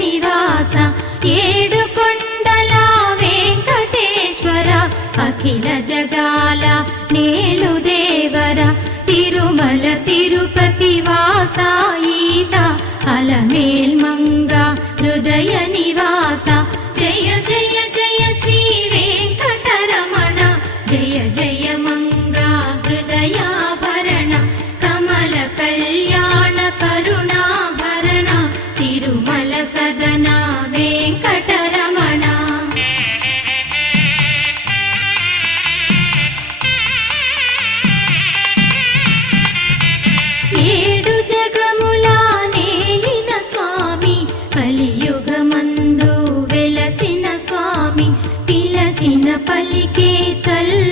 నివాస ఏడుకొండల వెంకటేశ్వర అఖిల జగాల నేలు దేవర తిరుమల తిరుపతి వాస ఈస అలమేల్ మంగ హృదయ నివాస జయ జయ జయ శ్రీ వెంకటరమణ జయ జయ మంగ హృదయాభరణ కమల కళ్యాణ కరుణాభరణ తిరుమల సదన వెంకటరమణ. ఏడు జగముల నేలిన స్వామి కలియుగమందు వెలసిన స్వామి పిలచిన పలికే చల్ల